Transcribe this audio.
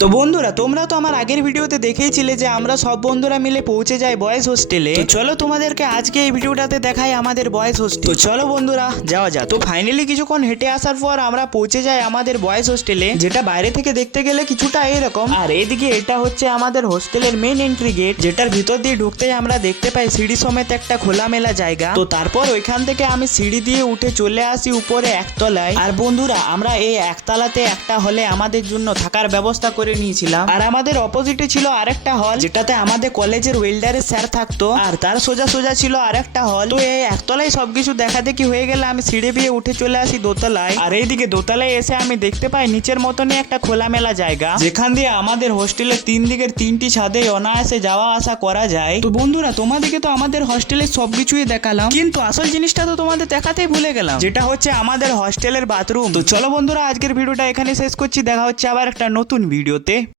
তো বন্ধুরা, তোমরা তো আমার আগের ভিডিওতে দেখেইছিলে যে আমরা সব বন্ধুরা মিলে পৌঁছে যাই বয়েজ হোস্টেলে। চলো তোমাদেরকে আজকে এই ভিডিওটাতে দেখাই আমাদের বয়েজ হোস্টেল। তো চলো বন্ধুরা, যাওয়া যাক। তো ফাইনালি কিছুক্ষণ হেঁটে আসার পর আমরা পৌঁছে যাই আমাদের বয়েজ হোস্টেলে, যেটা বাইরে থেকে দেখতে গেলে কিছুটা এরকম। আর এইদিকে এটা হচ্ছে আমাদের হোস্টেলের মেন এন্ট্রি গেট যেটার ভিতর দিয়ে ঢুকতেই আমরা দেখতে পাই সিঁড়ি সমেত একটা খোলামেলা জায়গা। তো তারপর ওইখান থেকে আমি সিঁড়ি দিয়ে উঠে চলে আসি উপরে একতলায়। আর বন্ধুরা, আমরা এই একতলাতে একটা হলে আমাদের জন্য থাকার ব্যবস্থা করে নিয়েছিলাম। আর আমাদের অপোজিটে ছিল আরেকটা হল যেটাতে আমাদের কলেজের ওয়েল্ডারের স্যার থাকতো। আর তার সোজা সোজা ছিল আরেকটা হল তো এই একতলায় সবকিছু দেখা দেখি হয়ে গেলে আমি সিঁড়ি দিয়ে উঠে চলে আসি দোতলায়। আর এইদিকে দোতলায় এসে আমি দেখতে পাই নিচের মতনই একটা খোলামেলা জায়গা। যেখান দিয়ে আমাদের হোস্টেলের তিন দিকের তিনটি ছাদে অনায়াসে যাওয়া আসা করা যায়। তো বন্ধুরা, তোমাদেরকে তো আমাদের হোস্টেলের সবকিছুই দেখালাম। কিন্তু আসল জিনিসটা তো তোমাদের দেখাতেই ভুলে গেলাম। যেটা হচ্ছে আমাদের হোস্টেলের বাথরুম তো চলো বন্ধুরা, আজকের ভিডিওটা এখানে শেষ করছি। দেখা হচ্ছে আবার একটা নতুন ভিডিওতে